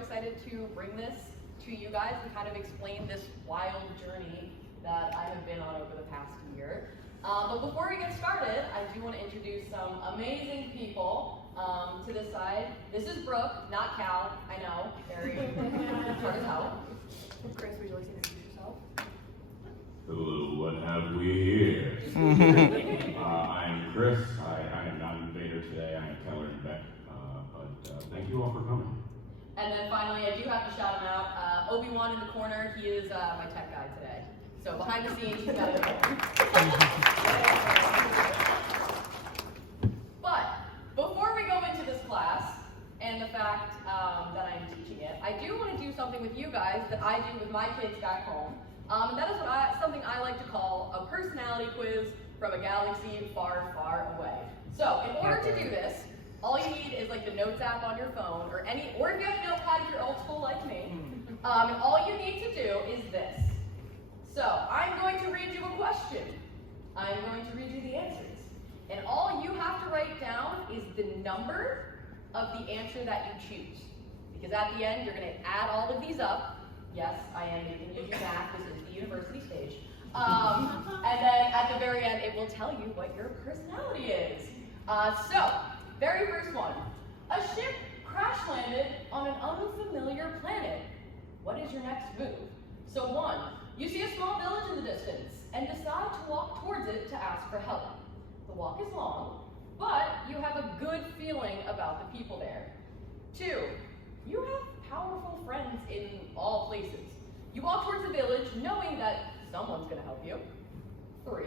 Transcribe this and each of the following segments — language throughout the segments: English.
excited to bring this to you guys and kind of explain this wild journey that I have been on over the past year. But before we get started, I do want to introduce some amazing people to this side. This is Brooke, not Cal. I know, very hard as hell. Kris, would you like to introduce yourself? Hello, what have we here? I'm Kris. I am not an invader today. I am Keller and Beck. But thank you all for coming. And then finally, I do have to shout him out. Obi-Wan in the corner, he is my tech guy today. So behind the scenes, you got it. But before we go into this class and the fact that I'm teaching it, I do want to do something with you guys that I do with my kids back home. And that is something I like to call a personality quiz from a galaxy far, far away. So in order to do this, all you need is like the Notes app on your phone, or if you have a notepad if you're old school like me. And all you need to do is this. So I'm going to read you a question. I'm going to read you the answers. And all you have to write down is the number of the answer that you choose. Because at the end, you're going to add all of these up. Yes, I am making you do math. This is the university stage. And then at the very end, it will tell you what your personality is. So, very first one. A ship crash landed on an unfamiliar planet. What is your next move? So 1, you see a small village in the distance and decide to walk towards it to ask for help. The walk is long, but you have a good feeling about the people there. 2, you have powerful friends in all places. You walk towards the village knowing that someone's going to help you. 3,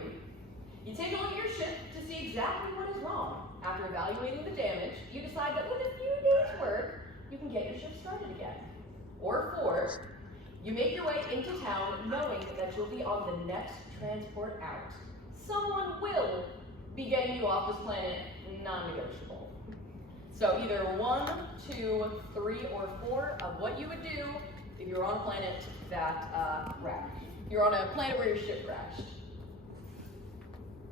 you take a look at your ship to see exactly what is wrong. After evaluating the damage, you decide that with a few days' work, you can get your ship started again. Or 4, you make your way into town knowing that you'll be on the next transport out. Someone will be getting you off this planet, non-negotiable. So either 1, 2, 3, or 4 of what you would do if you're on a planet that crashed. You're on a planet where your ship crashed.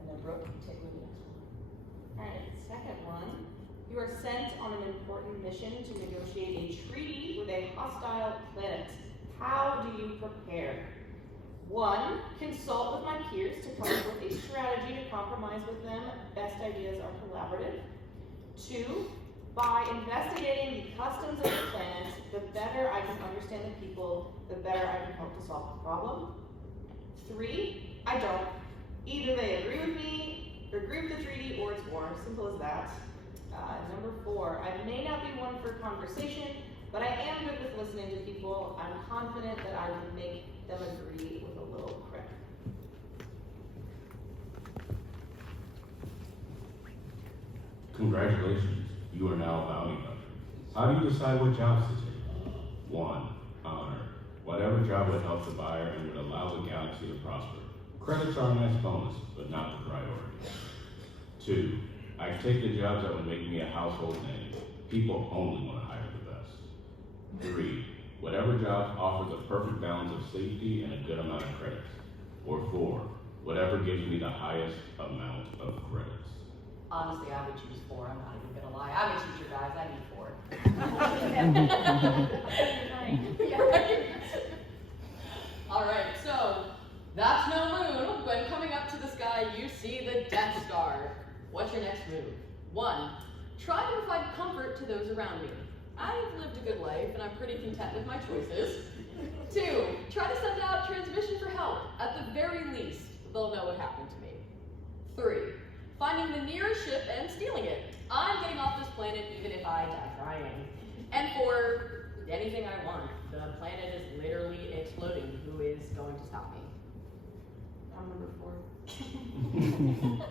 And then Brooke, take me to the next one. All right, second one. You are sent on an important mission to negotiate a treaty with a hostile planet. How do you prepare? 1, consult with my peers to come up with a strategy to compromise with them. Best ideas are collaborative. 2, by investigating the customs of the planet, the better I can understand the people, the better I can help to solve the problem. 3, I don't. Either they agree with me, agree with the treaty, or it's war. Simple as that. Number 4, I may not be one for conversation, but I am good with listening to people. I'm confident that I can make them agree with a little prep. Congratulations, you are now a bounty hunter. How do you decide what jobs to take? 1, honor. Whatever job would help the buyer and would allow the galaxy to prosper. Credits are a nice bonus, but not the priority. 2, I take the jobs that would make me a household name. People only want to hire the best. 3, whatever job offers a perfect balance of safety and a good amount of credits. Or 4, whatever gives me the highest amount of credits. Honestly, I would choose 4. I'm not even gonna lie. I'm a teacher, guys. I need 4. All right, so that's no moon. When coming up to the sky, you see the Death Star. What's your next move? 1, try to provide comfort to those around me. I've lived a good life and I'm pretty content with my choices. 2, try to send out transmission for help. At the very least, they'll know what happened to me. 3, finding the nearest ship and stealing it. I'm getting off this planet even if I die trying. And 4, anything I want. The planet is literally exploding. Who is going to stop me? I'm number 4.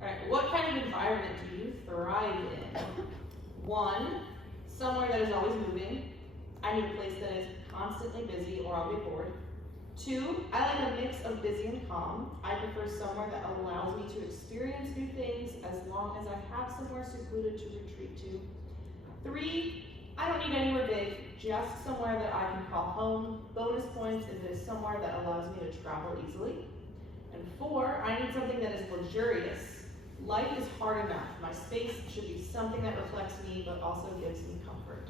All right, what kind of environment do you thrive in? 1, somewhere that is always moving. I need a place that is constantly busy or I'll get bored. 2, I like a mix of busy and calm. I prefer somewhere that allows me to experience new things as long as I have somewhere secluded to retreat to. 3, I don't need anywhere big, just somewhere that I can call home. Bonus points if it is somewhere that allows me to travel easily. And 4, I need something that is luxurious. Life is hard enough. My space should be something that reflects me, but also gives me comfort.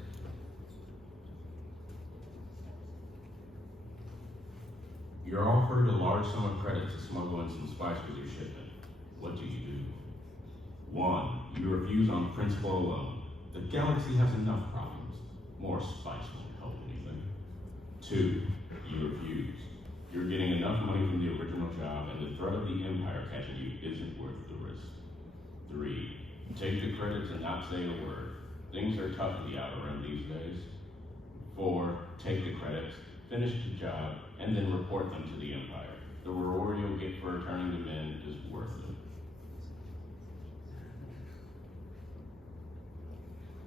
You're offered a large sum of credit to smuggle in some spice with your shipment. What do? 1, you refuse on principle alone. The galaxy has enough problems. More spice won't help anything. 2, you refuse. You're getting enough money from the original job, and the threat of the Empire catching you isn't worth the risk. 3, take the credits and not say a word. Things are tough in the Outer Rim these days. 4, take the credits, finish the job, and then report them to the Empire. The reward you'll get for returning them in is worth it.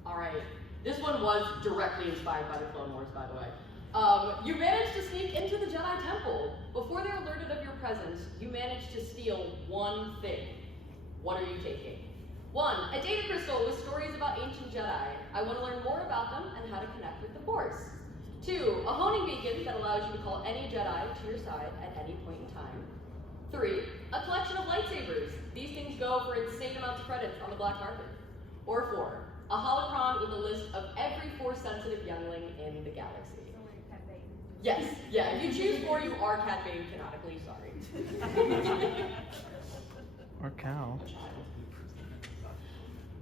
All right, this one was directly inspired by the Clone Wars, by the way. You managed to sneak into the Jedi Temple. Before they're alerted of your presence, you managed to steal one thing. What are you taking? 1, a data crystal with stories about ancient Jedi. I want to learn more about them and how to connect with the Force. 2, a honing beacon that allows you to call any Jedi to your side at any point in time. 3, a collection of lightsabers. These things go for insane amounts of credits on the black market. Or 4, a holocron with a list of every Force-sensitive youngling in the galaxy. Yes, yeah, if you choose 4, you are Cat Bane canonically, sorry. Or cow.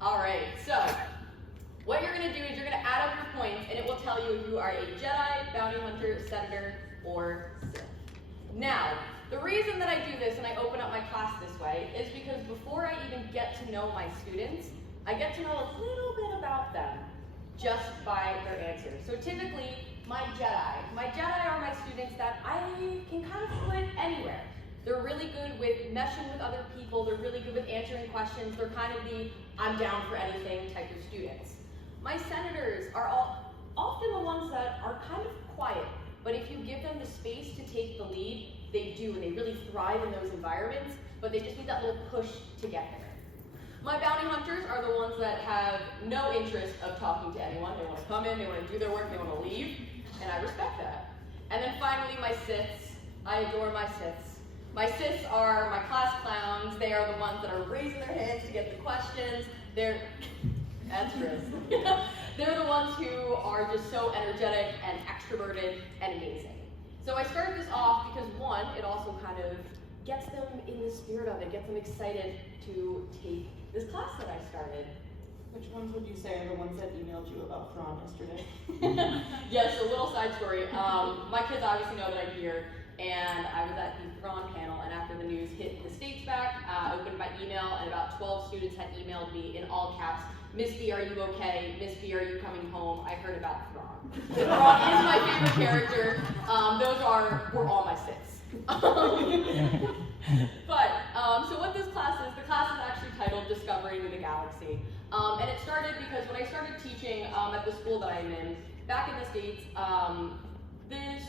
Alright, so, what you're going to do is you're going to add up your points, and it will tell you if you are a Jedi, Bounty Hunter, Senator, or Sith. Now, the reason that I do this and I open up my class this way is because before I even get to know my students, I get to know a little bit about them just by their answers. So typically, my Jedi are my students that I can kind of put anywhere. They're really good with meshing with other people. They're really good with answering questions. They're kind of the I'm down for anything type of students. My senators are often the ones that are kind of quiet, but if you give them the space to take the lead, they do, and they really thrive in those environments, but they just need that little push to get there. My bounty hunters are the ones that have no interest of talking to anyone. They want to come in, they want to do their work, they want to leave, and I respect that. And then finally, my Siths. I adore my Siths. My Siths are my class clowns. They are the ones that are raising their hands to get the questions. That's Kris. They're the ones who are just so energetic and extroverted and amazing. So I started this off because 1, it also kind of gets them in the spirit of it, gets them excited to take this class that I started. Which ones would you say are the ones that emailed you about Thrawn yesterday? Yes, a little side story. My kids obviously know that I'm here, and I was at the Thrawn panel, and after the news hit the States back, I opened my email, and about 12 students had emailed me in all caps, Miss B, are you okay? Miss B, are you coming home? I heard about Thrawn. Thrawn is my favorite character. Were all my Siths. So what this class is, the class is actually titled Discovering the Galaxy. And it started because when I started teaching at the school that I'm in, back in the States, the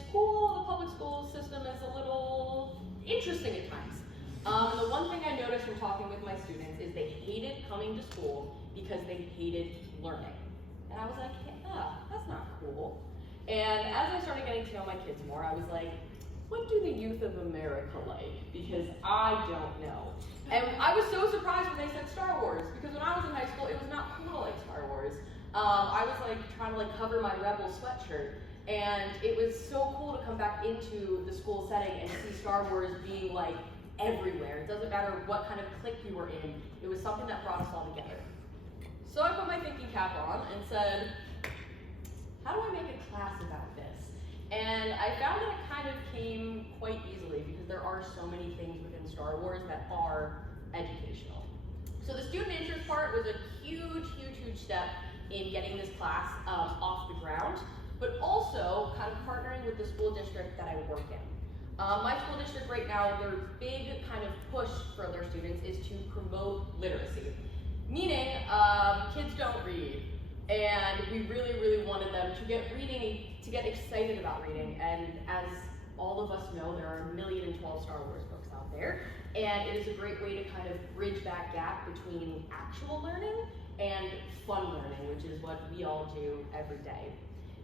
public school system is a little interesting at times. And the one thing I noticed from talking with my students is they hated coming to school because they hated learning. And I was like, that's not cool. And as I started getting to know my kids more, I was like, what do the youth of America like? Because I don't know. And I was so surprised when they said Star Wars, because when I was in high school, it was not cool to like Star Wars. I was like trying to like cover my Rebel sweatshirt. And it was so cool to come back into the school setting and see Star Wars being like everywhere. It doesn't matter what kind of clique you were in. It was something that brought us all together. So I put my thinking cap on and said, how do I make a class about this? And I found that it kind of came quite easily because there are so many things within Star Wars that are educational. So the student interest part was a huge step in getting this class off the ground, but also kind of partnering with the school district that I work in. My school district right now, their big kind of push for their students is to promote literacy. Meaning, kids don't read, and we really wanted them to get reading, to get excited about reading, and as all of us know, there are 1,012 Star Wars books out there, and it is a great way to kind of bridge that gap between actual learning and fun learning, which is what we all do every day.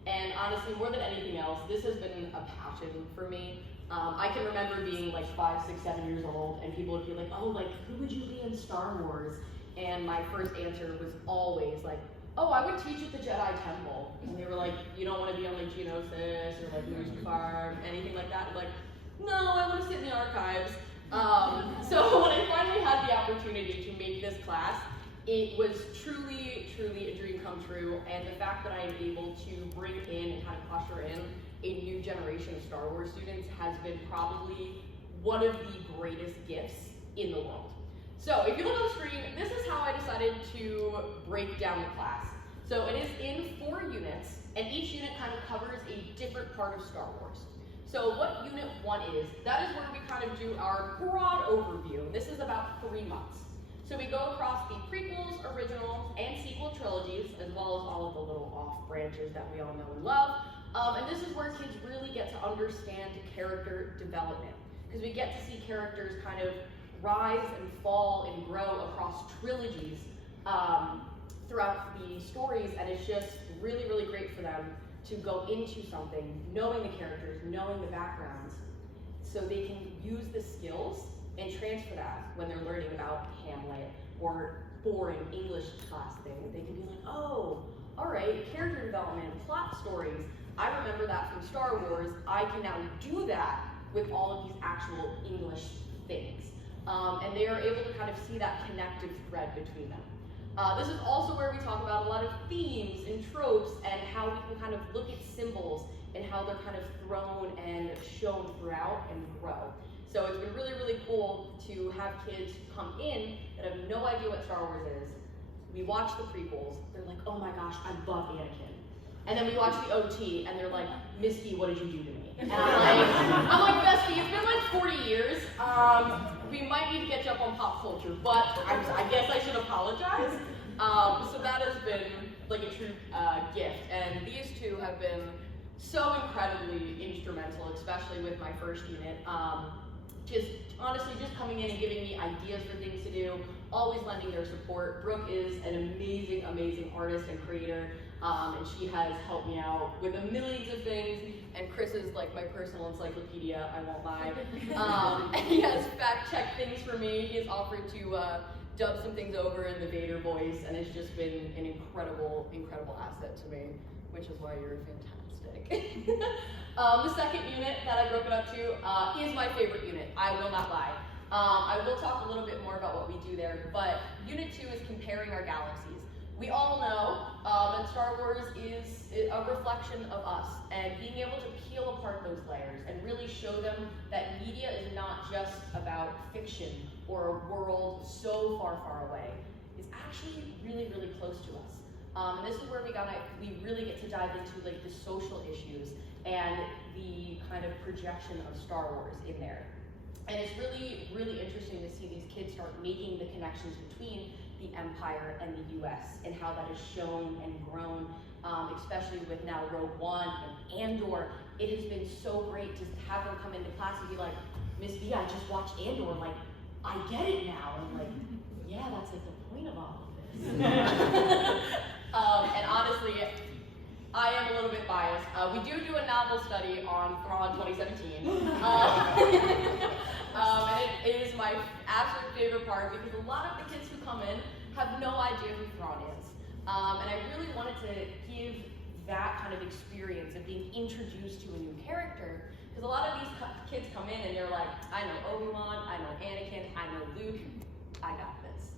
And honestly, more than anything else, this has been a passion for me I can remember being like 5, 6, 7 years old, and people would be like, oh, like, who would you be in Star Wars? And my first answer was always like, oh, I would teach at the Jedi Temple. And they were like, you don't want to be on like Geonosis or like Mustafar, anything like that? I'm like, no, I want to sit in the archives. So when I finally had the opportunity to make this class, it was truly, truly a dream come true. And the fact that I am able to bring in and kind of usher in a new generation of Star Wars students has been probably one of the greatest gifts in the world. So if you look on the screen, this is how I decided to break down the class. So it is in 4 units, and each unit kind of covers a different part of Star Wars. So what Unit 1 is, that is where we kind of do our broad overview. This is about 3 months. So we go across the prequels, originals, and sequel trilogies, as well as all of the little off branches that we all know and love. And this is where kids really get to understand character development, because we get to see characters kind of rise and fall and grow across trilogies throughout the stories, and it's just really, really great for them to go into something knowing the characters, knowing the backgrounds, so they can use the skills and transfer that when they're learning about Hamlet or boring English class thing. They can be like, oh, all right, character development, plot stories. I remember that from Star Wars. I can now do that with all of these actual English things. And they are able to kind of see that connective thread between them. This is also where we talk about a lot of themes and tropes and how we can kind of look at symbols and how they're kind of thrown and shown throughout and grow. So it's been really, really cool to have kids come in that have no idea what Star Wars is. We watch the prequels, they're like, oh my gosh, I love Anakin. And then we watch the OT and they're like, Misty, what did you do to me? And I'm like, Bestie, it's been like 40 years. We might need to catch up on pop culture, but I guess I should apologize. So that has been like a true gift. And these two have been so incredibly instrumental, especially with my first unit. Just honestly, just coming in and giving me ideas for things to do, always lending their support. Brooke is an amazing, amazing artist and creator. And she has helped me out with a millions of things, and Kris is like my personal encyclopedia, I won't lie. And he has fact-checked things for me. He has offered to dub some things over in the Vader voice, and it's just been an incredible, incredible asset to me, which is why you're fantastic. The second unit that I broke it up to is my favorite unit, I will not lie. I will talk a little bit more about what we do there, but Unit 2 is comparing our galaxies. We all know that Star Wars is a reflection of us, and being able to peel apart those layers and really show them that media is not just about fiction or a world so far, far away. It's actually really, really close to us. And this is where we really get to dive into like the social issues and the kind of projection of Star Wars in there. And it's really, really interesting to see these kids start making the connections between the Empire and the US and how that is shown and grown, especially with now Rogue One and Andor. It has been so great to have them come into class and be like, Miss B, I just watched Andor, like, I get it now. And I'm like, yeah, that's like the point of all of this. And honestly, I am a little bit biased. We do a novel study on Thrawn 2017. And it is my absolute favorite part because a lot of the kids who come in have no idea who Thrawn is. And I really wanted to give that kind of experience of being introduced to a new character, because a lot of these kids come in and they're like, I know Obi-Wan, I know Anakin, I know Luke, I got this.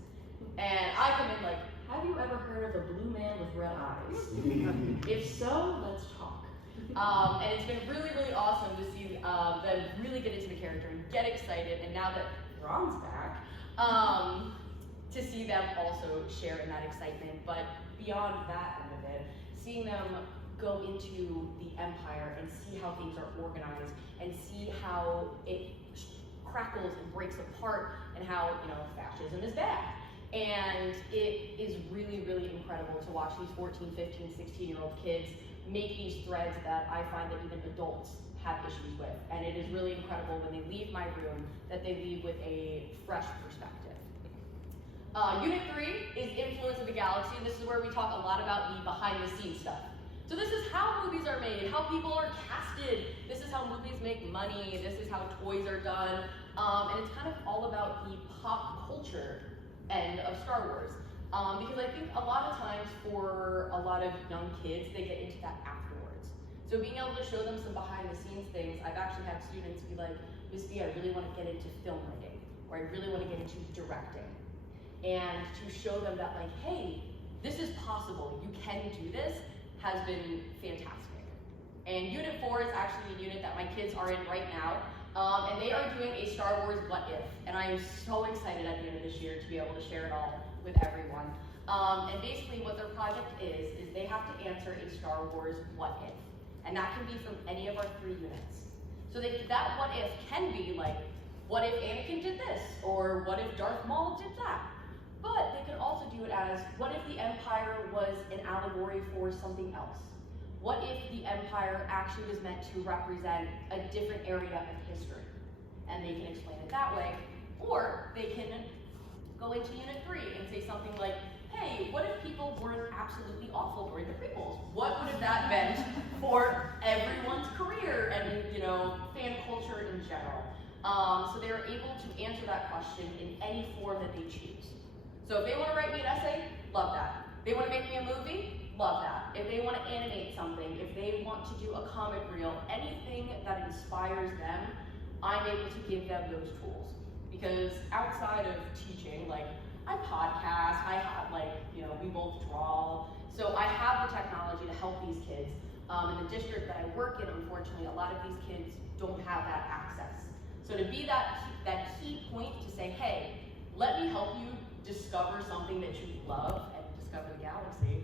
And I come in like, have you ever heard of the blue man with red eyes? If so, let's talk. And it's been really, really awesome to see them really get into the character and get excited, and now that Thrawn's back, to see them also share in that excitement. But beyond that end of it, seeing them go into the Empire and see how things are organized and see how it crackles and breaks apart and how, you know, fascism is bad. And it is really, really incredible to watch these 14, 15, 16-year-old kids make these threads that I find that even adults have issues with. And it is really incredible when they leave my room that they leave with a fresh perspective. Unit 3 is Influence of the Galaxy, and this is where we talk a lot about the behind-the-scenes stuff. So this is how movies are made, how people are casted. This is how movies make money. This is how toys are done. And it's kind of all about the pop culture end of Star Wars. Because I think a lot of times for a lot of young kids, they get into that afterwards. So being able to show them some behind the scenes things, I've actually had students be like, Miss B, I really want to get into filmmaking, or I really want to get into directing. And to show them that like, hey, this is possible, you can do this, has been fantastic. And Unit 4 is actually a unit that my kids are in right now. And they are doing a Star Wars What If. And I am so excited at the end of this year to be able to share it all with everyone. And basically what their project is they have to answer a Star Wars What If. And that can be from any of our 3 units. So that What If can be like, what if Anakin did this? Or what if Darth Maul did that? But they could also do it as, what if the Empire was an allegory for something else? What if the Empire actually was meant to represent a different area of history? And they can explain it that way. Or they can go into Unit 3 and say something like, hey, what if people weren't absolutely awful during the prequels? What would have that meant for everyone's career and, fan culture in general? So they're able to answer that question in any form that they choose. So if they want to write me an essay, love that. They want to make me a movie, love that. If they want to animate something, if they want to do a comic reel, anything that inspires them, I'm able to give them those tools. Because outside of teaching, like, I podcast, I have we both draw. So I have the technology to help these kids. In the district that I work in, unfortunately, a lot of these kids don't have that access. So to be that key point to say, hey, let me help you discover something that you love and discover the galaxy,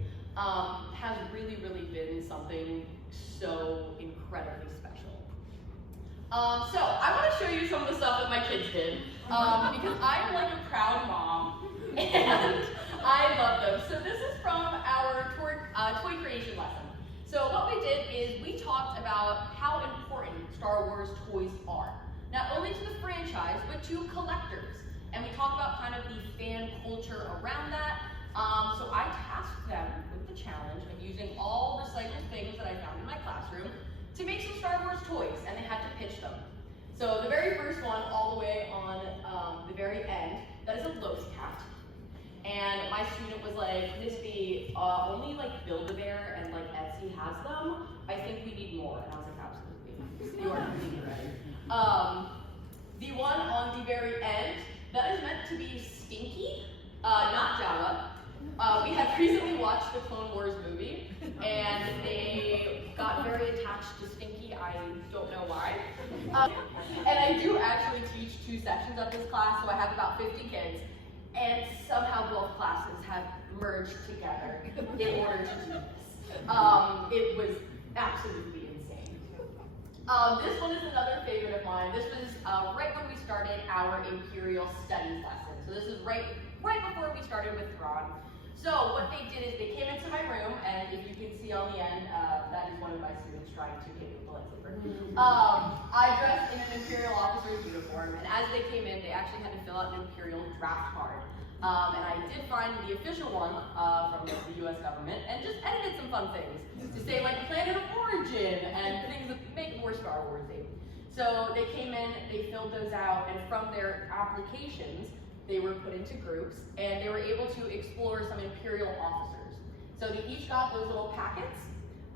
has really, really been something so incredibly special. So I want to show you some of the stuff that my kids did, because I'm like a proud mom, and I love them. So this is from our toy creation lesson. So what we did is we talked about how important Star Wars toys are, not only to the franchise, but to collectors. And we talked about kind of the fan culture around that. So I tasked them with the challenge of using all recycled things that I found in my classroom to make some Star Wars toys, and they had to pitch them. So the very first one, all the way on the very end, that is a Lowe's cat. And my student was like, Miss B, only like Build-A-Bear and like Etsy has them. I think we need more. And I was like, absolutely. You are completely right. The one on the very end, that is meant to be Stinky, not Java. We had recently watched the Clone Wars movie, and they got very attached to Stinky. I don't know why. And I do actually teach 2 sections of this class, so I have about 50 kids. And somehow both classes have merged together in order to do this. It was absolutely insane. This one is another favorite of mine. This was right when we started our Imperial Studies lesson. So this is right before we started with Thrawn. So what they did is they came into my room, and if you can see on the end, that is one of my students trying to hit me with a lightsaber. I dressed in an Imperial officer's uniform, and as they came in, they actually had to fill out an Imperial draft card. And I did find the official one from the US government, and just edited some fun things to say like planet of origin and things that make more Star Warsy. So they came in, they filled those out, and from their applications, they were put into groups, and they were able to explore some Imperial officers. So they each got those little packets,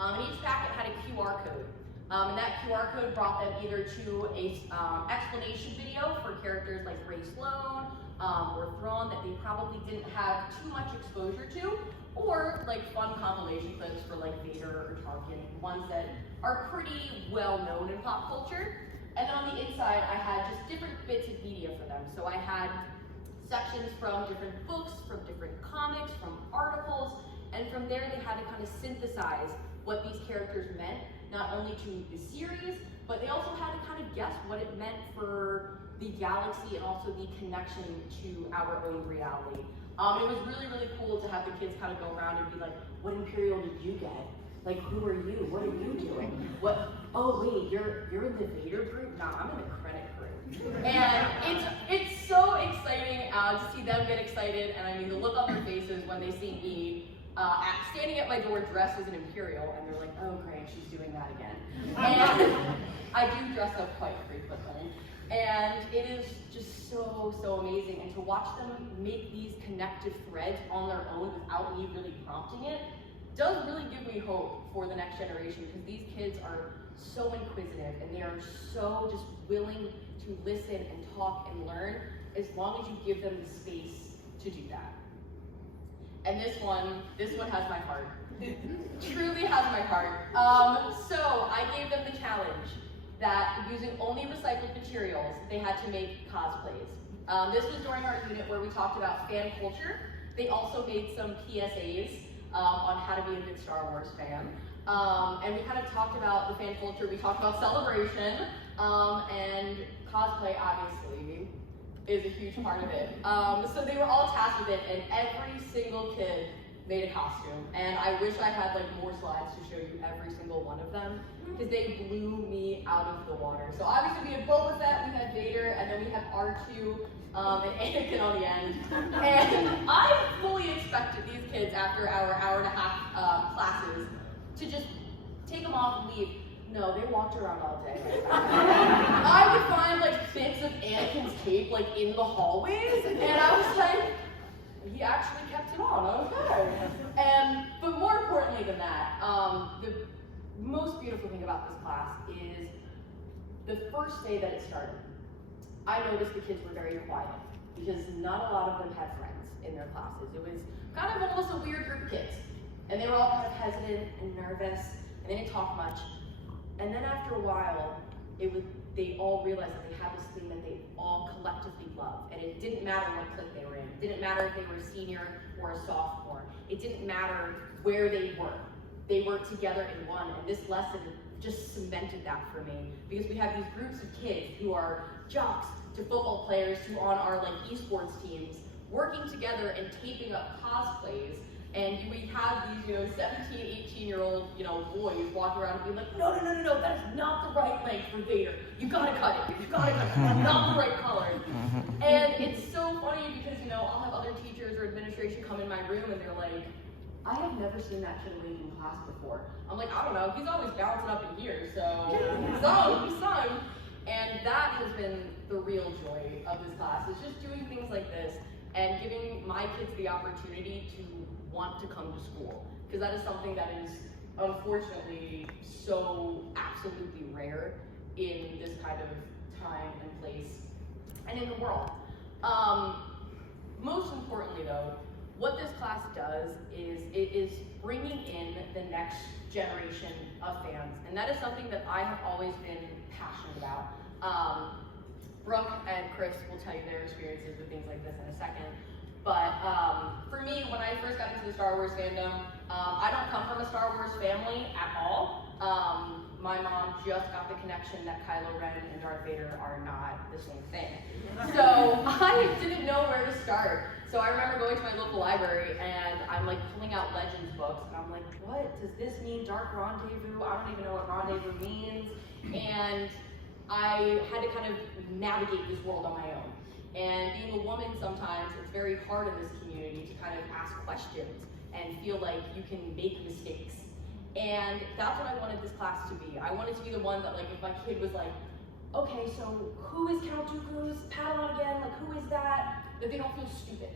and each packet had a QR code. And that QR code brought them either to a explanation video for characters like Rey Sloane or Thrawn that they probably didn't have too much exposure to, or like fun compilation clips for like Vader or Tarkin, ones that are pretty well known in pop culture. And then on the inside, I had just different bits of media for them. So I had sections from different books, from different comics, from articles, and from there they had to kind of synthesize what these characters meant, not only to the series, but they also had to kind of guess what it meant for the galaxy and also the connection to our own reality. It was really, really cool to have the kids kind of go around and be like, what Imperial did you get? Like, who are you? What are you doing? What? Oh wait, you're in the Vader group? Nah, I'm in the credit group. And it's so exciting to see them get excited, and I mean the look on their faces when they see me standing at my door dressed as an Imperial, and they're like, oh great, she's doing that again. And I do dress up quite frequently. And it is just so, so amazing. And to watch them make these connective threads on their own without me really prompting it, does really give me hope for the next generation, because these kids are so inquisitive and they are so just willing to listen and talk and learn as long as you give them the space to do that. And this one has my heart. It truly has my heart. So I gave them the challenge that using only recycled materials, they had to make cosplays. This was during our unit where we talked about fan culture. They also made some PSAs on how to be a good Star Wars fan. And we kind of talked about the fan culture, we talked about celebration, and cosplay obviously is a huge part of it. So they were all tasked with it, and every single kid made a costume. And I wish I had like more slides to show you every single one of them, because they blew me out of the water. So obviously we had Boba Fett, we had Vader, and then we had R2 and Anakin on the end. And I fully expected these kids after our hour and a half classes to just take them off and leave. No, they walked around all day. I would find like bits of Anakin's cape like in the hallways, and I was like, he actually kept it on, okay. But more importantly than that, the most beautiful thing about this class is the first day that it started. I noticed the kids were very quiet because not a lot of them had friends in their classes. It was kind of almost a weird group of kids. And they were all kind of hesitant and nervous, and they didn't talk much. And then after a while, they all realized that they had this thing that they all collectively loved. And it didn't matter what clique they were in. It didn't matter if they were a senior or a sophomore. It didn't matter where they were. They were together in one, and this lesson just cemented that for me. Because we have these groups of kids who are jocks to football players to on our like esports teams, working together and taping up cosplays. And we have these, 17, 18-year-old, boys walking around and being like, no, that is not the right length for Vader. You gotta cut it. It's not the right color. And it's so funny because, I'll have other teachers or administration come in my room and they're like, I have never seen that kid awake in class before. I'm like, I don't know, he's always bouncing up in here, so he's some. And that has been the real joy of this class, is just doing things like this and giving my kids the opportunity to want to come to school, because that is something that is unfortunately so absolutely rare in this kind of time and place and in the world. Most importantly though, what this class does is it is bringing in the next generation of fans, and that is something that I have always been passionate about. Brooke and Kris will tell you their experiences with things like this in a second. But for me, when I first got into the Star Wars fandom, I don't come from a Star Wars family at all. My mom just got the connection that Kylo Ren and Darth Vader are not the same thing. So I didn't know where to start. So I remember going to my local library and I'm like pulling out Legends books and I'm like, what does this mean, Dark Rendezvous? I don't even know what rendezvous means. And I had to kind of navigate this world on my own. And being a woman, sometimes it's very hard in this community to kind of ask questions and feel like you can make mistakes. And that's what I wanted this class to be. I wanted to be the one that, like, if my kid was like, okay, so who is Count Dooku's Padawan again? Like, who is that? That they don't feel stupid.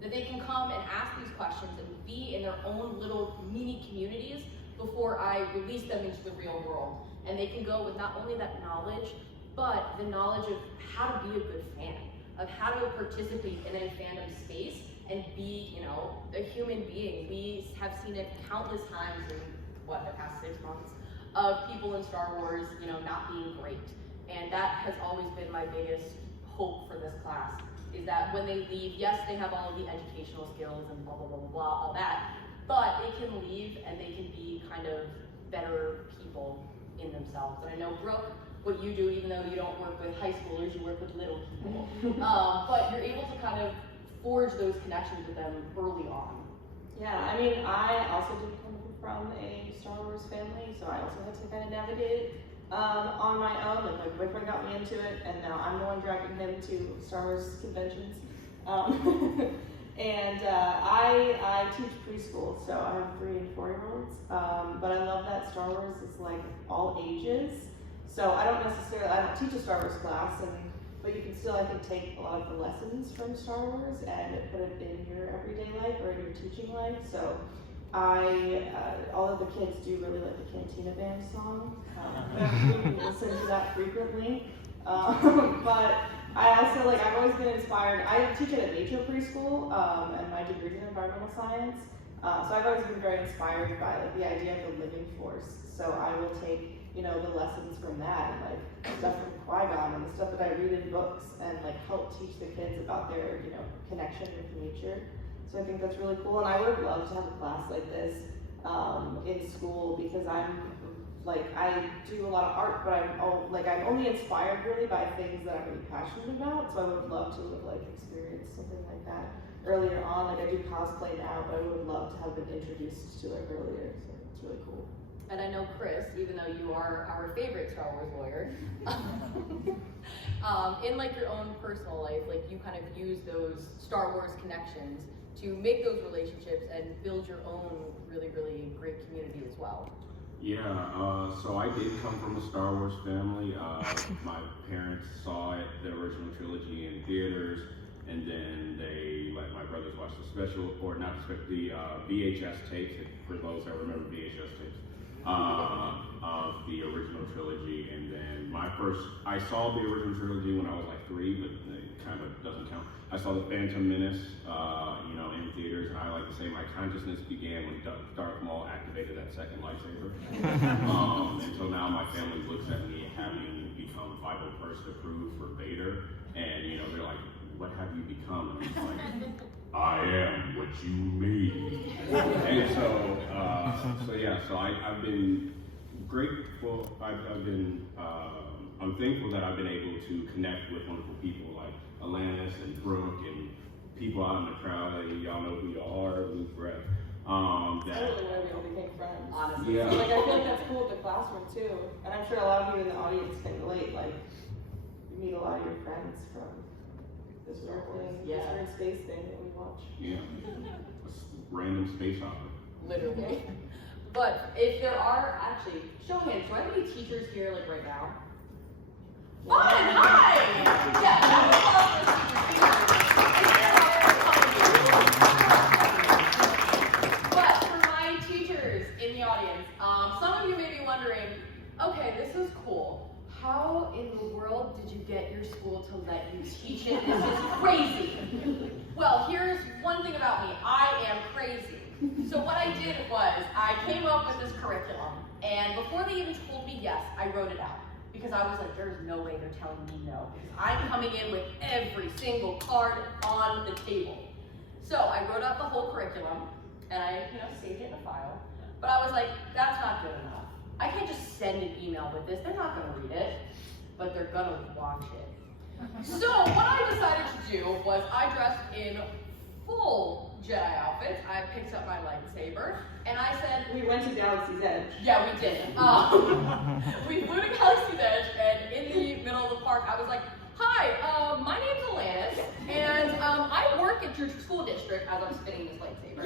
That they can come and ask these questions and be in their own little mini communities before I release them into the real world. And they can go with not only that knowledge, but the knowledge of how to be a good fan, of how to participate in a fandom space and be, a human being. We have seen it countless times in, the past 6 months, of people in Star Wars, not being great. And that has always been my biggest hope for this class, is that when they leave, yes, they have all of the educational skills and blah, blah, blah, blah, blah, all that, but they can leave and they can be kind of better people in themselves. And I know, Brooke, what you do, even though you don't work with high schoolers, you work with little people. But you're able to kind of forge those connections with them early on. Yeah, I mean, I also did come from a Star Wars family, so I also had to kind of navigate it on my own. Like, my boyfriend got me into it, and now I'm the one dragging him to Star Wars conventions. And And I teach preschool, so I have 3 and 4-year-olds. But I love that Star Wars is like all ages. So I don't teach a Star Wars class, but you can still, I think, take a lot of the lessons from Star Wars and put it in your everyday life or in your teaching life. So all of the kids do really like the Cantina Band song. We listen to that frequently. But I also, I've always been inspired. I teach at a nature preschool, and my degree is in environmental science. So I've always been very inspired by the idea of the living force. So I will take, the lessons from that and stuff from Qui-Gon and the stuff that I read in books and help teach the kids about their, connection with nature. So I think that's really cool, and I would love to have a class like this in school because I do a lot of art, but I'm only inspired really by things that I'm really passionate about. So I would love to have experienced something like that earlier on. I do cosplay now, but I would love to have been introduced to it earlier. So it's really cool. And I know Kris, even though you are our favorite Star Wars lawyer, in your own personal life, you kind of use those Star Wars connections to make those relationships and build your own really, really great community as well. Yeah, so I did come from a Star Wars family. My parents saw the original trilogy in theaters, and then they let my brothers watch the VHS tapes, for those that remember VHS tapes, of the original trilogy. And then I saw the original trilogy when I was 3, but it kind of doesn't count. I saw The Phantom Menace, in theaters, and I like to say my consciousness began when Darth Maul activated that second lightsaber. And so now my family looks at me having become 501st approved for Vader, and they're like, "What have you become?" And I'm like, "I am what you made." And so I've been grateful. I'm thankful that I've been able to connect with wonderful people like Alanis and Brooke and people out in the crowd that y'all know who y'all are, lose breath. That's really where we all became friends. Honestly. Yeah. I feel like that's cool with the classroom too. And I'm sure a lot of you in the audience can relate. You meet a lot of your friends from this weird space thing that we watch. Yeah. A random space opera. Literally. But if there are, actually, show hands, do I have any teachers here right now? Fun! Hi! But for my teachers in the audience, some of you may be wondering, okay, this is cool. How in the world did you get your school to let you teach it? This is crazy. Well, here's one thing about me. I am crazy. So what I did was I came up with this curriculum, and before they even told me yes, I wrote it out. Because I was like, there's no way they're telling me no. Because I'm coming in with every single card on the table. So I wrote out the whole curriculum, and I saved it in a file. But I was like, that's not good enough. I can't just send an email with this. They're not going to read it, but they're going to watch it. So what I decided to do was I dressed in full Jedi outfits. I picked up my lightsaber, and I said... We went to Galaxy's Edge. Yeah, we did. We flew to Galaxy's Edge, and in the middle of the park, I was like, hi, my name's Alanis, and I work at your school district as I'm spinning this lightsaber.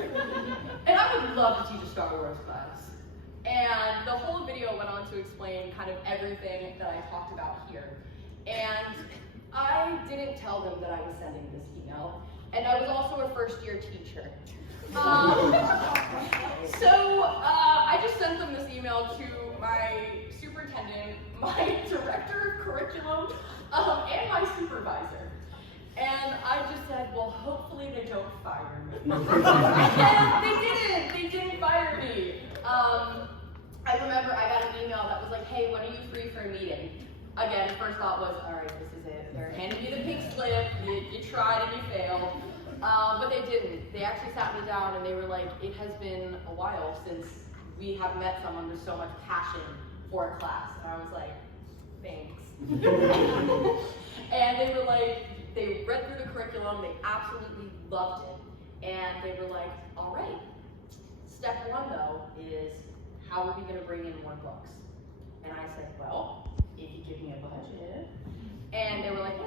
And I would love to teach a Star Wars class. And the whole video went on to explain kind of everything that I talked about here. And I didn't tell them that I was sending this email. And I was also a first-year teacher. So I just sent them this email to my superintendent, my director of curriculum, and my supervisor. And I just said, well, hopefully they don't fire me. And they didn't fire me. I remember I got an email that was like, hey, when are you free for a meeting? Again, first thought was, all right, this is it. They're handing you the pink slip, you tried and you failed. But they didn't. They actually sat me down and they were like, it has been a while since we have met someone with so much passion for a class. And I was like, thanks. And they were like, they read through the curriculum, they absolutely loved it. And they were like, all right, step one though is, how are we gonna bring in more books? And I said, well, if you give me a budget. And they were like,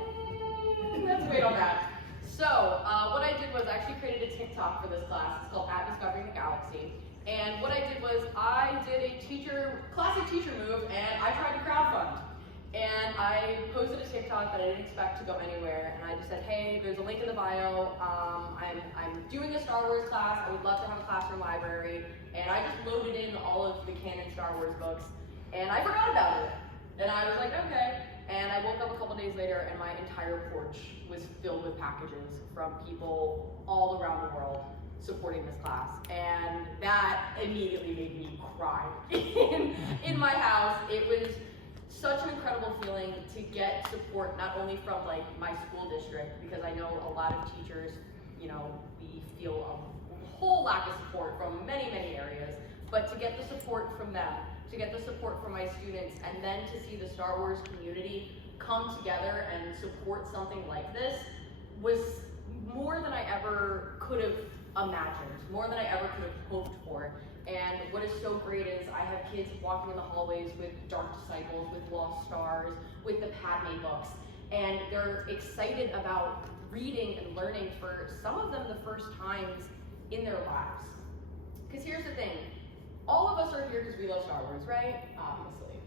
let's wait on that. So what I did was I actually created a TikTok for this class. It's called At Discovering the Galaxy. And what I did was I did a classic teacher move, and I tried to crowdfund. And I posted a TikTok that I didn't expect to go anywhere, and I just said, hey, there's a link in the bio. I'm doing a Star Wars class. I would love to have a classroom library. And I just loaded in all of the canon Star Wars books, and I forgot about it. And I was like, okay. And I woke up a couple days later, and my entire porch was filled with packages from people all around the world supporting this class. And that immediately made me cry in my house. It was such an incredible feeling to get support, not only from like my school district, because I know a lot of teachers, you know, we feel a whole lack of support from many, many areas, but to get the support from them, to get the support from my students, and then to see the Star Wars community come together and support something like this was more than I ever could have imagined, more than I ever could have hoped for. And what is so great is I have kids walking in the hallways with Dark Disciples, with Lost Stars, with the Padme books, and they're excited about reading and learning for some of them the first times in their lives. Because here's the thing, all of us are here because we love Star Wars, right? Obviously.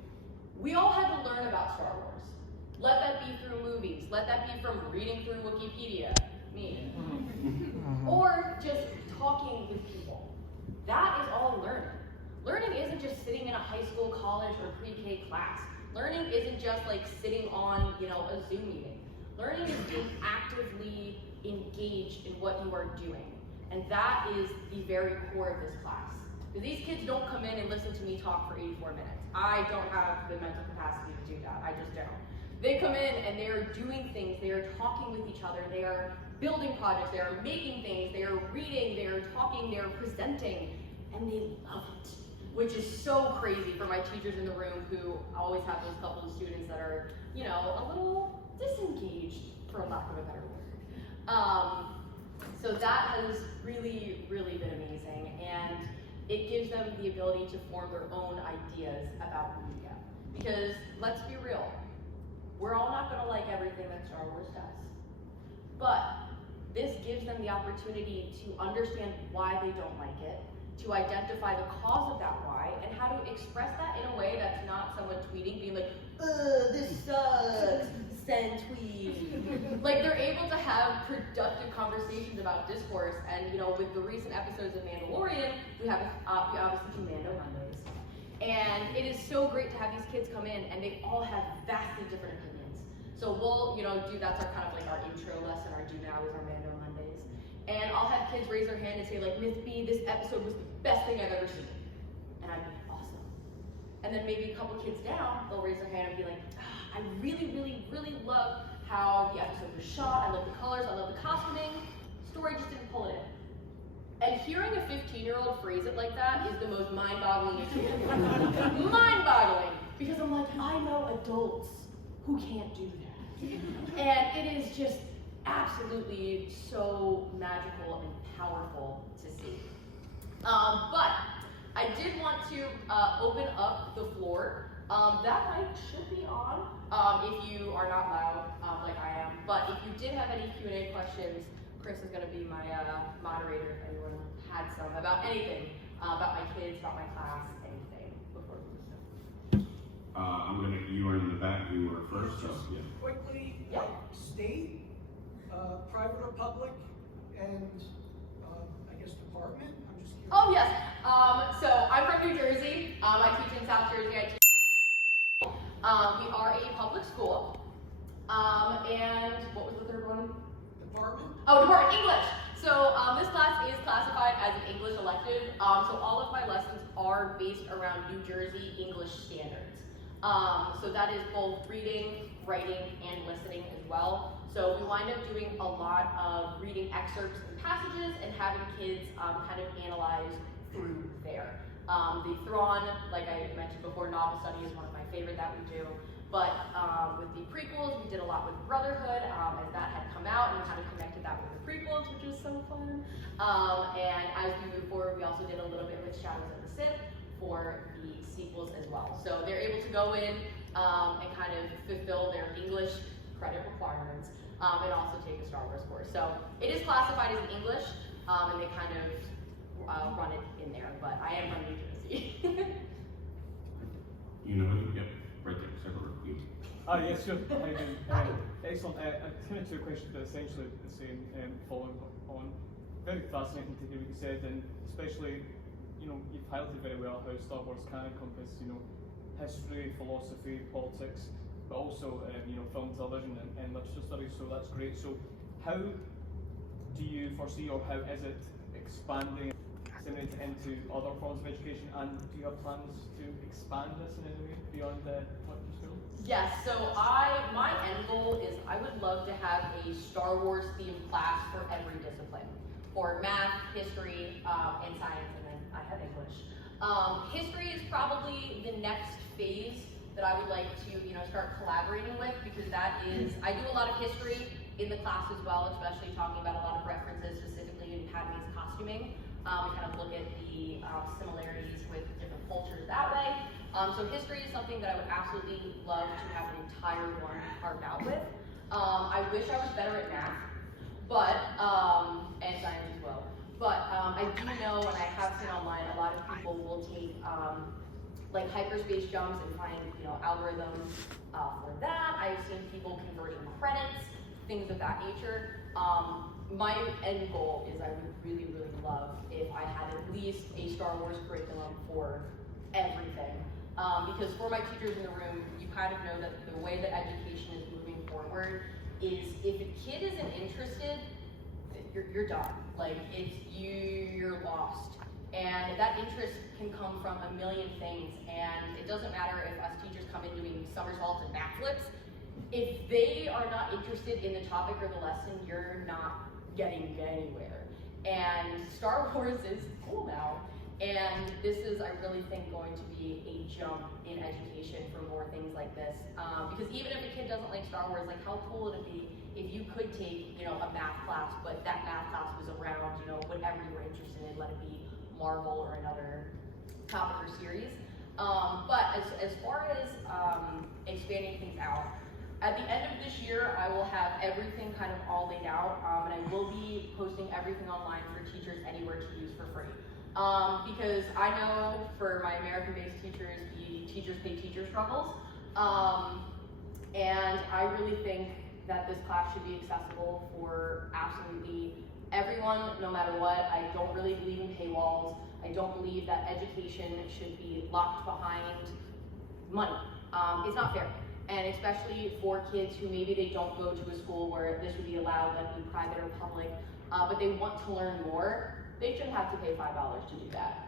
We all had to learn about Star Wars. Let that be through movies, let that be from reading through Wikipedia, me, or just talking with people. That is all learning. Learning isn't just sitting in a high school, college, or pre-K class. Learning isn't just like sitting on, you know, a Zoom meeting. Learning is being actively engaged in what you are doing. And that is the very core of this class. Because these kids don't come in and listen to me talk for 84 minutes. I don't have the mental capacity to do that. I just don't. They come in and they are doing things, they are talking with each other, they are building projects, they are making things, they are reading, they are talking, they are presenting, and they love it. Which is so crazy for my teachers in the room who always have those couple of students that are, you know, a little disengaged, for lack of a better word. So that has really, really been amazing, and it gives them the ability to form their own ideas about media. Because let's be real, we're all not going to like everything that Star Wars does. But this gives them the opportunity to understand why they don't like it, to identify the cause of that why, and how to express that in a way that's not someone tweeting, being like, ugh, this sucks, send tweet. Like, they're able to have productive conversations about discourse, and you know, with the recent episodes of Mandalorian, we obviously do Mando Mondays. And it is so great to have these kids come in, and they all have vastly different opinions. So we'll, you know, that's our kind of like our intro lesson, our do now is our Mando Mondays. And I'll have kids raise their hand and say like, Miss B, this episode was the best thing I've ever seen. And I'd be awesome. And then maybe a couple kids down, they'll raise their hand and be like, I really, really, really love how the episode was shot. I love the colors, I love the costuming. Story just didn't pull it in. And hearing a 15-year-old phrase it like that is the most mind-boggling experience. Mind-boggling! Because I'm like, I know adults who can't do that. And it is just absolutely so magical and powerful to see. But I did want to open up the floor. That mic should be on if you are not loud like I am. But if you did have any Q&A questions, Kris is going to be my moderator if anyone had some about anything, about my kids, about my class, anything before we start. You are in the back, you were first, so yeah. Quickly, Yeah. state, private or public, and I guess department? I'm just curious. Oh yes, so I'm from New Jersey. I teach in South Jersey. We are a public school. And what was the third one? Department? Oh, department English. So this class is classified as an English elective. So all of my lessons are based around New Jersey English standards. So that is both reading, writing, and listening as well. So we wind up doing a lot of reading excerpts and passages and having kids kind of analyze through there. The Thrawn, like I mentioned before, novel study is one of my favorite that we do. But with the prequels, we did a lot with Brotherhood as that had come out, and we kind of connected that with the prequels, which was so fun. And as we move forward, we also did a little bit with Shadows of the Sith for the sequels as well. So they're able to go in and kind of fulfill their English credit requirements and also take a Star Wars course. So it is classified as English. and they kind of run it in there, but I am from New Jersey. You know, yep, right there, separate you. Yes, sure. How you doing? Excellent. Kind of two questions, but essentially the same, following on. Very fascinating to hear what you said, and especially, you know, you've highlighted very well how Star Wars can encompass, you know, history, philosophy, politics, but also, you know, film, television, and literature studies. So that's great. So, how do you foresee, or how is it expanding, disseminated into other forms of education? And do you have plans to expand this in any way beyond what in school? Yes, so my end goal is I would love to have a Star Wars themed class for every discipline. For math, history, and science, and then I have English. History is probably the next phase that I would like to, you know, start collaborating with, because that is, I do a lot of history in the class as well, especially talking about a lot of references specifically in Padme's costuming. We kind of look at the similarities with different cultures that way. So history is something that I would absolutely love to have an entire one carved out with. I wish I was better at math, but, and science as well. But I do know, and I have seen online, a lot of people will take like hyperspace jumps and find, you know, algorithms for that. I've seen people converting credits, things of that nature. My end goal is I would really, really love if I had at least a Star Wars curriculum for everything. Because for my teachers in the room, you kind of know that the way that education is moving forward is if a kid isn't interested, you're done. Like, it's you're lost. And that interest can come from a million things, and it doesn't matter if us teachers come in doing somersaults and backflips. If they are not interested in the topic or the lesson, you're not getting anywhere. And Star Wars is cool now, and this is, I really think, going to be a jump in education for more things like this. Because even if a kid doesn't like Star Wars, like, how cool would it be if you could take, you know, a math class, but that math class was around, you know, whatever you were interested in, let it be Marvel or another topic or series. But as far as expanding things out, at the end of this year, I will have everything kind of all laid out, and I will be posting everything online for teachers anywhere to use for free. Because I know for my American-based teachers, the teachers pay teacher struggles, and I really think that this class should be accessible for absolutely everyone, no matter what. I don't really believe in paywalls. I don't believe that education should be locked behind money. It's not fair. And especially for kids who maybe they don't go to a school where this would be allowed, like be private or public, but they want to learn more, they shouldn't have to pay $5 to do that.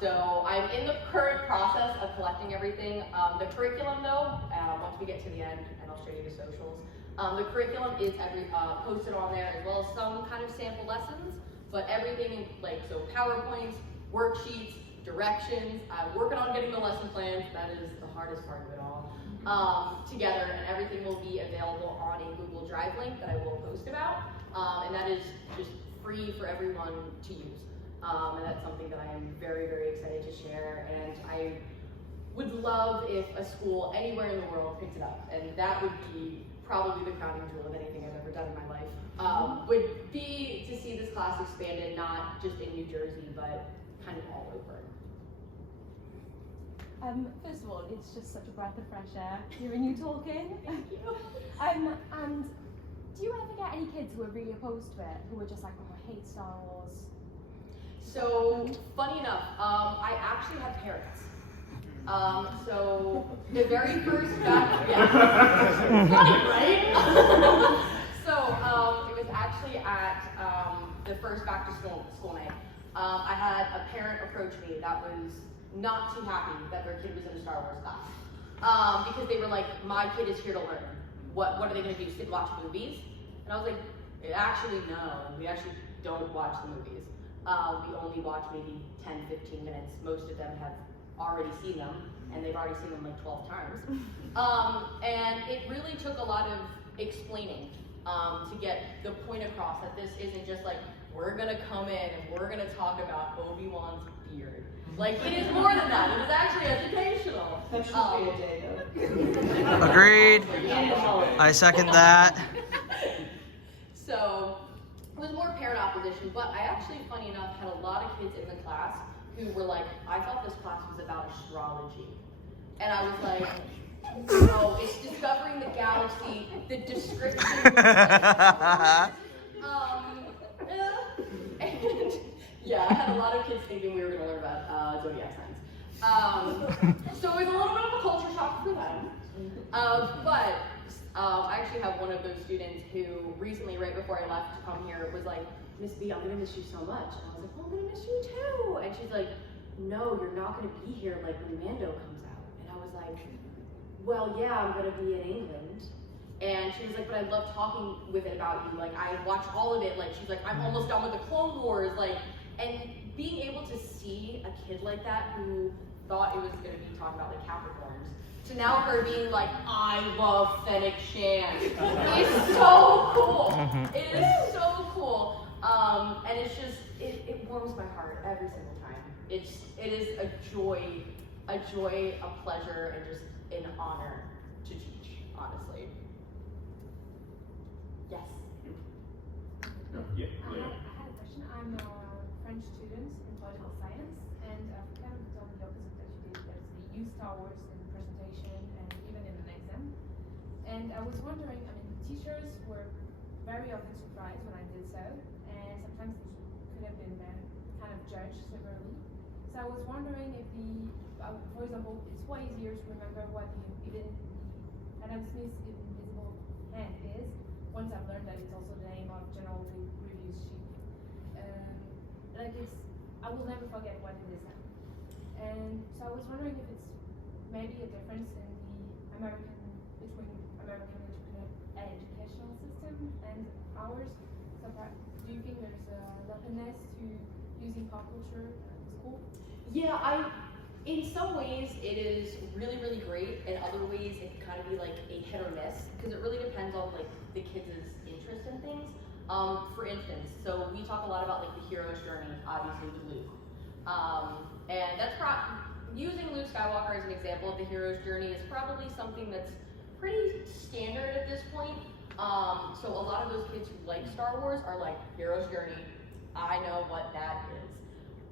So I'm in the current process of collecting everything. The curriculum though, once we get to the end, and I'll show you the socials, the curriculum is posted on there, as well as some kind of sample lessons, but everything, like, so PowerPoints, worksheets, directions, working on getting the lesson plans, that is the hardest part of it all, together, and everything will be available on a Google Drive link that I will post about, and that is just free for everyone to use. And that's something that I am very, very excited to share, and I would love if a school anywhere in the world picked it up, and that would be probably the crowning jewel of anything I've ever done in my life, would be to see this class expanded, not just in New Jersey, but kind of all over. First of all, it's just such a breath of fresh air hearing you talking. Thank you. And do you ever get any kids who are really opposed to it, who are just like, oh, I hate Star Wars? So, funny enough, I actually have parents. So, the very first back, yeah, funny, right? So, it was actually at the first back to school night. I had a parent approach me that was not too happy that their kid was in a Star Wars class. Because they were like, my kid is here to learn. What are they going to do, sit and watch movies? And I was like, actually, no, we actually don't watch the movies. We only watch maybe 10, 15 minutes. Most of them have already seen them, and they've already seen them like 12 times. And it really took a lot of explaining to get the point across that this isn't just like, we're gonna come in and we're gonna talk about Obi-Wan's beard. Like, it is more than that. It is actually educational. That should be a day, though. Agreed. I second that. So, it was more parent opposition, but I actually, funny enough, had a lot of kids in the class who were like, I thought this class was about astrology. And I was like, no, it's discovering the galaxy, the description. And yeah, I had a lot of kids thinking we were going to learn about zodiac signs. So it was a little bit of a culture shock for them. But I actually have one of those students who recently, right before I left to come here, was like, Miss B, I'm going to miss you so much. And I was like, well, I'm going to miss you too. And she's like, no, you're not going to be here like when Mando comes out. And I was like, well, yeah, I'm going to be in England. And she was like, but I love talking with it about you. Like, I watched all of it. Like, she's like, I'm almost done with the Clone Wars. Like, and being able to see a kid like that who thought it was going to be talking about like Capricorns, to now her being like, I love Fennec Shan. It's so cool. It is so cool. And it's just, it warms my heart every single time. It is a joy, a pleasure, and just an honor to teach, honestly. Yes? Yeah. I had a question. I'm a French student in political science, and I've kind of done the opposite that you did. That's the use Star Wars in presentation and even in an exam. And I was wondering, I mean, teachers were very often surprised when I did so, and sometimes they could have been kind of judged severely. So I was wondering if for example, it's way easier to remember what even Adam Smith's invisible hand is, once I've learned that it's also the name of General Grievous sheep. I will never forget what it is now. And so I was wondering if it's maybe a difference in between American educational system and ours. So do you think there's an openness to using pop culture in school? Yeah, in some ways it is really, really great. In other ways it can kind of be like a hit or miss, because it really depends on like the kids' interest in things. For instance, so we talk a lot about like the hero's journey, obviously with Luke. And that's using Luke Skywalker as an example of the hero's journey is probably something that's pretty standard at this point. So a lot of those kids who like Star Wars are like, hero's journey, I know what that is.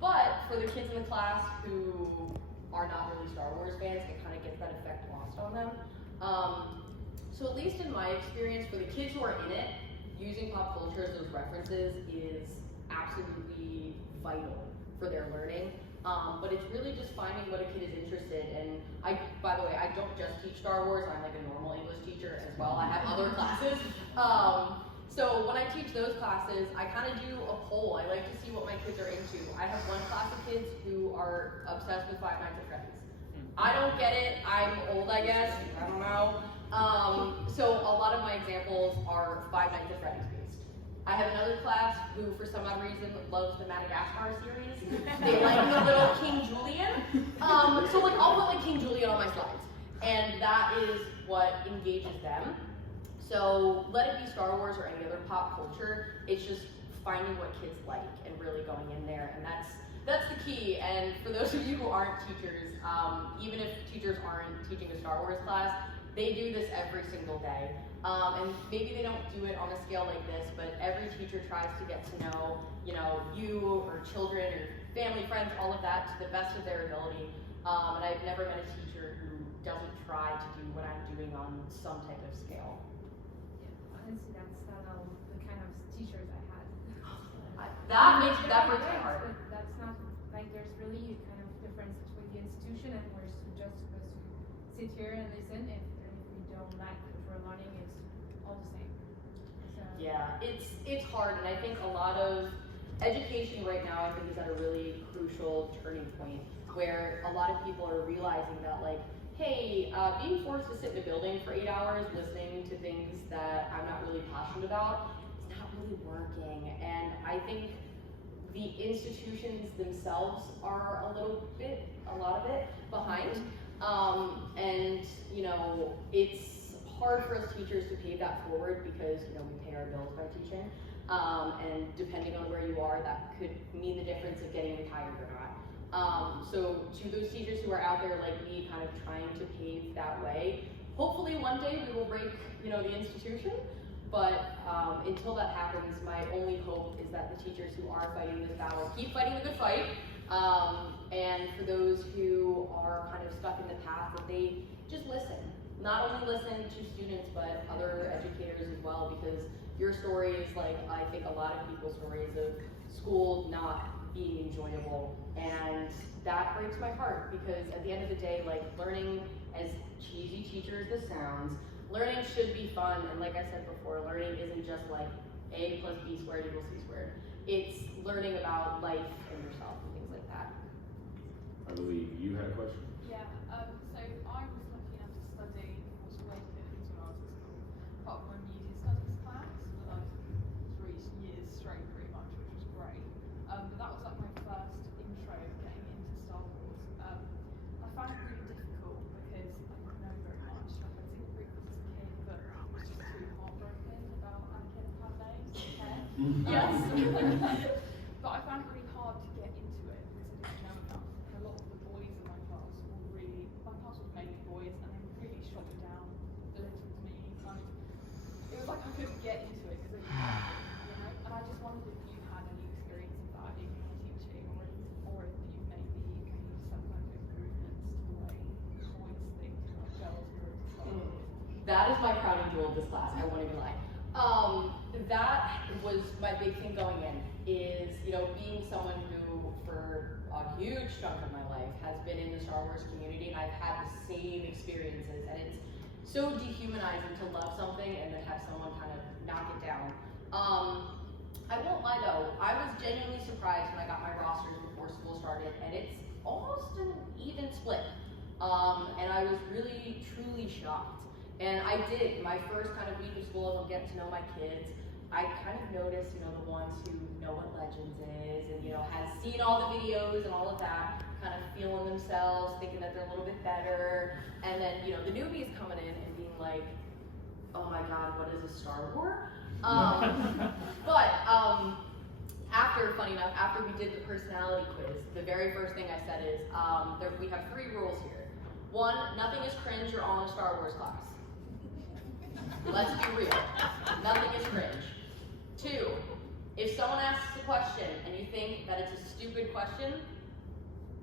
But for the kids in the class who are not really Star Wars fans, it kind of gets that effect lost on them. So at least in my experience, for the kids who are in it, using pop culture as those references is absolutely vital for their learning. But it's really just finding what a kid is interested in. By the way, I don't just teach Star Wars, I'm like a normal English teacher as well. I have other classes. So when I teach those classes, I kind of do a poll. I like to see what my kids are into. I have one class of kids who are obsessed with Five Nights at Freddy's. I don't get it. I'm old, I guess. I don't know. So a lot of my examples are Five Nights at Freddy's based. I have another class who, for some odd reason, loves the Madagascar series. They like the little King Julian. So like I'll put like King Julian on my slides, and that is what engages them. So let it be Star Wars or any other pop culture. It's just finding what kids like and really going in there, and that's the key. And for those of you who aren't teachers, even if teachers aren't teaching a Star Wars class, they do this every single day. And maybe they don't do it on a scale like this, but every teacher tries to get to know, you or children or family, friends, all of that to the best of their ability. And I've never met a teacher who doesn't try to do what I'm doing on some type of scale. Honestly, that's not all the kind of teachers I had. That breaks my heart. That's not like there's really a kind of difference between the institution and we're just supposed to sit here and listen. If we don't like what we're learning, it's all the same. So. Yeah, it's hard, and I think a lot of education right now, I think, is at a really crucial turning point where a lot of people are realizing that, like, hey, being forced to sit in a building for 8 hours listening to things that I'm not really passionate about, it's not really working. And I think the institutions themselves are a lot of it behind. And it's hard for us teachers to pay that forward because we pay our bills by teaching. And depending on where you are, that could mean the difference of getting retired or not. So to those teachers who are out there like me, kind of trying to pave that way, hopefully one day we will break, the institution. But until that happens, my only hope is that the teachers who are fighting this battle keep fighting the good fight. And for those who are kind of stuck in the past, that they just listen. Not only listen to students, but other educators as well, because your story is like, I think a lot of people's stories of school not being enjoyable. And that breaks my heart, because at the end of the day, like, learning, as cheesy teacher as this sounds, learning should be fun. And like I said before, learning isn't just like A plus B squared equals C squared. It's learning about life and yourself and things like that. I believe you had a question? Yeah, so I was lucky enough to study multiple education when I was at school, apart from my media studies class for like 3 years straight pretty much, which was great. But that was like my first intro getting into Star Wars. I found it really difficult because I didn't know very much. Like, I'd seen the prequels as a kid, but was just too heartbroken about Anakin and Padme. Yes. But I found it really hard to get into it because I didn't know enough. A lot of the boys in my class were really, my class was mainly boys, and they really shot me down, belittled me, kind of. It was like I couldn't get into it because I didn't know, you know? And I just wondered if you had any experience of that in your teaching, or if you maybe made some kind of improvements to the way boys think about girls who are into Star Wars. That is my crowning jewel of this class, I won't even lie. That was my big thing going in, is, you know, being someone who, for a huge chunk of my life, has been in the Star Wars community, and I've had the same experiences, and it's so dehumanizing to love something and then have someone kind of knock it down. I won't lie though, I was genuinely surprised when I got my rosters before school started, and it's almost an even split. And I was really, truly shocked. And I did, my first kind of week of school, of getting to know my kids, I kind of noticed, you know, the ones who know what Legends is, and, you know, has seen all the videos and all of that, kind of feeling themselves, thinking that they're a little bit better. And then, you know, the newbies coming in and being like, oh my God, what is a Star Wars? But after, funny enough, after we did the personality quiz, the very first thing I said is, we have 3 rules here. 1, nothing is cringe, you're all in a Star Wars class. Let's be real. Nothing is cringe. 2, if someone asks a question and you think that it's a stupid question,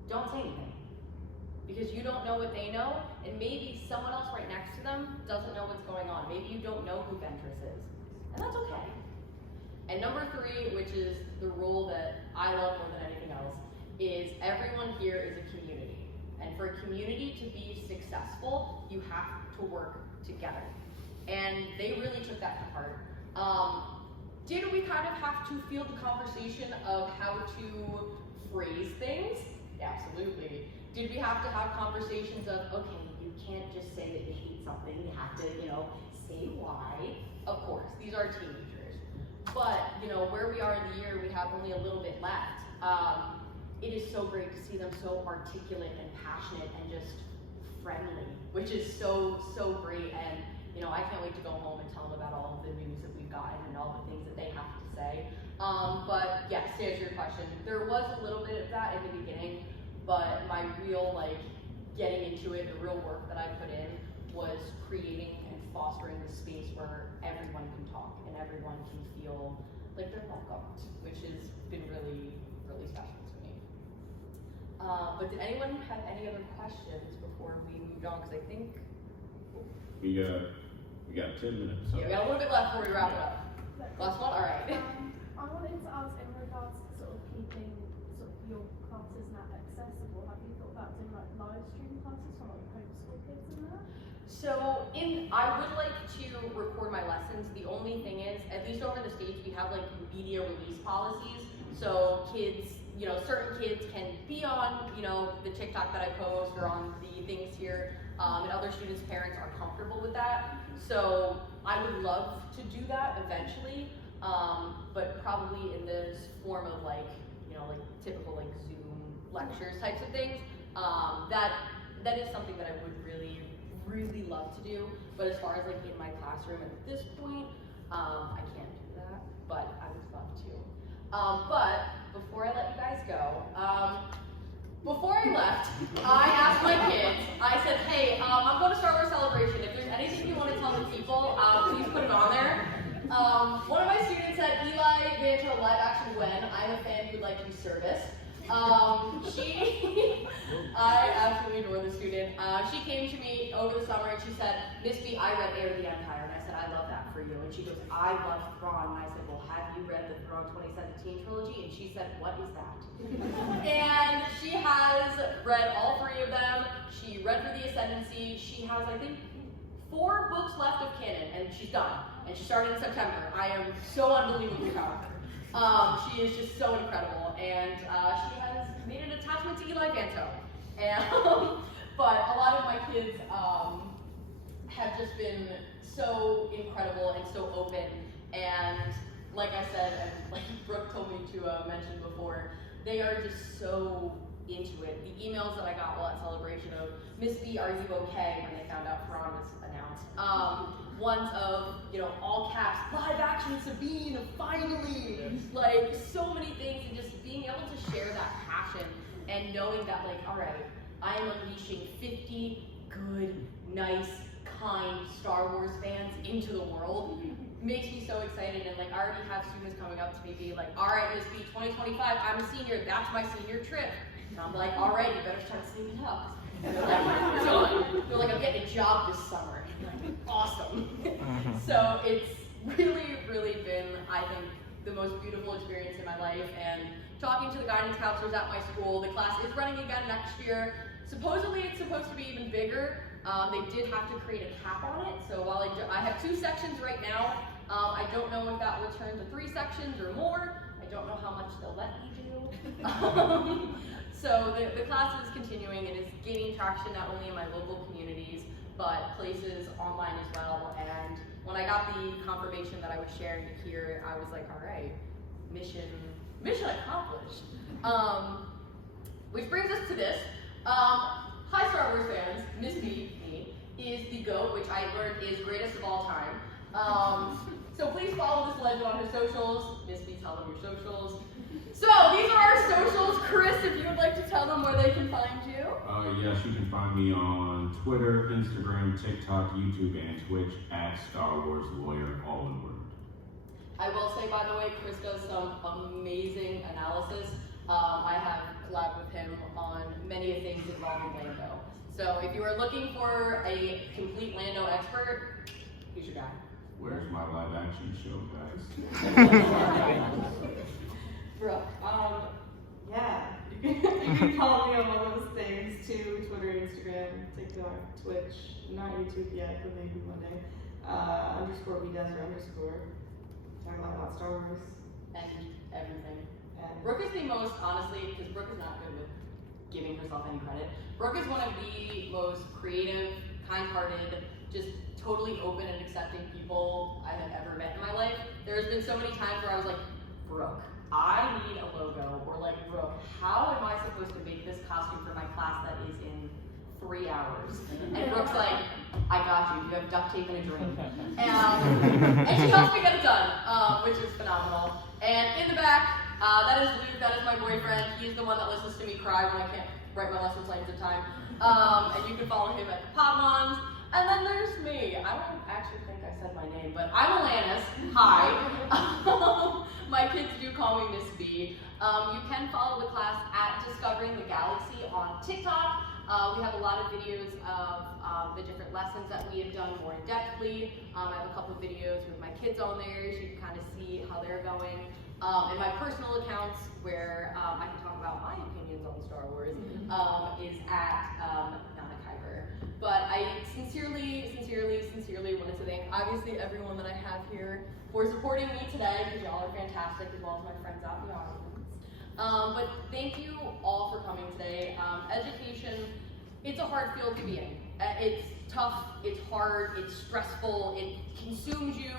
don't say anything. Because you don't know what they know, and maybe someone else right next to them doesn't know what's going on. Maybe you don't know who Ventress is. And that's okay. And number 3, which is the rule that I love more than anything else, is everyone here is a community. And for a community to be successful, you have to work together. And they really took that to heart. Did we kind of have to field the conversation of how to phrase things? Absolutely. Did we have to have conversations of, okay, you can't just say that you hate something, you have to, you know, say why? Of course, these are teenagers. But, you know, where we are in the year, we have only a little bit left. It is so great to see them so articulate and passionate and just friendly, which is so, so great. And, you know, I can't wait to go home and tell them about all of the news that we've gotten and all the things that they have to say. But yes, to answer your question, there was a little bit of that in the beginning, but my real, like, getting into it, the real work that I put in was creating and fostering the space where everyone can talk and everyone can feel like they're welcomed, which has been really, really special to me. But did anyone have any other questions before we moved on? Because I think We got 10 minutes. So. yeah, we got a little bit left before we wrap it up. Last one? All right. I wanted to ask in regards to sort of keeping sort of your classes now accessible. Have you thought about doing like live stream classes for like homeschool kids and that? So I would like to record my lessons. The only thing is, at least over in the States, we have like media release policies. So kids, you know, certain kids can be on, you know, the TikTok that I post or on the things here, and other students' parents are comfortable with that. So I would love to do that eventually, but probably in this form of like, you know, like typical like Zoom lectures types of things. That is something that I would really, really love to do. But as far as like in my classroom at this point, I can't do that, but I would love to. But before I let you guys go, before I left, I asked my kids, I said, hey, I'm going to Star Wars Celebration. If there's anything you want to tell the people, please put it on there. One of my students said, Eli, Vanto, live action when? I'm a fan who would like to be serviced. I absolutely adore the student. She came to me over the summer and she said, Miss B, I read Heir of the Empire. And I said, I love that for you. And she goes, I love Thrawn. And I said, well, have you read the Thrawn 2017 trilogy? And she said, what is that? And she has read all 3 of them. She read for the Ascendancy. She has, I think, 4 books left of canon, and she's done. And she started in September. I am so unbelievably proud of her. She is just so incredible, and she has made an attachment to Eli Vanto. And but a lot of my kids have just been so incredible and so open. And like I said, and like Brooke told me to mention before, they are just so into it. The emails that I got while at Celebration of, Miss B, are you okay, when they found out Thrawn was announced. Ones of, all caps, live action Sabine, finally! Like, so many things, and just being able to share that passion and knowing that, like, all right, I am unleashing 50 good, nice, kind Star Wars fans into the world makes me so excited. And like, I already have students coming up to me be like, all right, Miss B, 2025, I'm a senior, that's my senior trip. And I'm like, all right, you better start saving up. And they're like, done. They're like, I'm getting a job this summer. And I'm like, awesome. So it's really, really been, I think, the most beautiful experience in my life. And talking to the guidance counselors at my school, the class is running again next year. Supposedly it's supposed to be even bigger. They did have to create a cap on it. So while I have 2 sections right now, I don't know if that will turn to 3 sections or more. I don't know how much they'll let me do. So the class is continuing. It is gaining traction not only in my local communities, but places online as well. And when I got the confirmation that I was sharing it here, I was like, all right, mission accomplished. Which brings us to this. Hi Star Wars fans, Miss B, me, is the GOAT, which I learned is greatest of all time. So please follow this legend on her socials. Miss B, tell them your socials. So these are our socials. Kris, if you would like to tell them where they can find you. Yes, you can find me on Twitter, Instagram, TikTok, YouTube, and Twitch at StarwarsLawyer, all in word. I will say, by the way, Kris does some amazing analysis. I have collabed with him on many things involving Lando. So if you are looking for a complete Lando expert, he's your guy. Where's my live action show, guys? Brooke. Yeah, you can follow me on all those things too, Twitter, Instagram, TikTok, Twitch, not YouTube yet, but maybe one day. _Bdazzler_. Talk about Star Wars. And everything. And Brooke is the most, honestly, because Brooke is not good with giving herself any credit. Brooke is one of the most creative, kind-hearted, just totally open and accepting people I have ever met in my life. There's been so many times where I was like, Brooke, I need a logo, or like, Brooke, how am I supposed to make this costume for my class that is in 3 hours? And Brooke's like, I got you, you have duct tape and a dream. And she helps me get it done, which is phenomenal. And in the back, that is Luke, that is my boyfriend. He's the one that listens to me cry when I can't write my lesson plans in time. And you can follow him at the Podmons. And then there's me. I don't actually think I said my name, but I'm Alanis. Hi. My kids do call me Miss B. You can follow the class at Discovering the Galaxy on TikTok. We have a lot of videos of the different lessons that we have done more in-depthly. I have a couple of videos with my kids on there, so you can kind of see how they're going. And my personal accounts, where I can talk about my opinions on Star Wars, is at Notakyber. But I sincerely wanted to thank, obviously, everyone that I have here for supporting me today, because y'all are fantastic, as well as my friends out in the audience. But thank you all for coming today. Education, it's a hard field to be in. It's tough, it's hard, it's stressful, it consumes you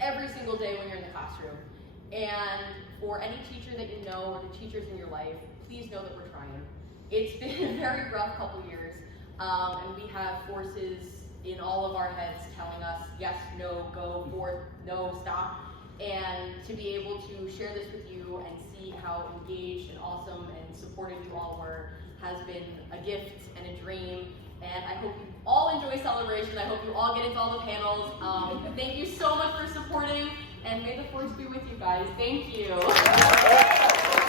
every single day when you're in the classroom. And for any teacher that you know, or the teachers in your life, please know that we're trying. It's been a very rough couple years, and we have forces in all of our heads telling us, yes, no, go, forth, no, stop. And to be able to share this with you and see how engaged and awesome and supportive you all were has been a gift and a dream. And I hope you all enjoy Celebration. I hope you all get into all the panels. Thank you so much for supporting. and may the force be with you guys. Thank you.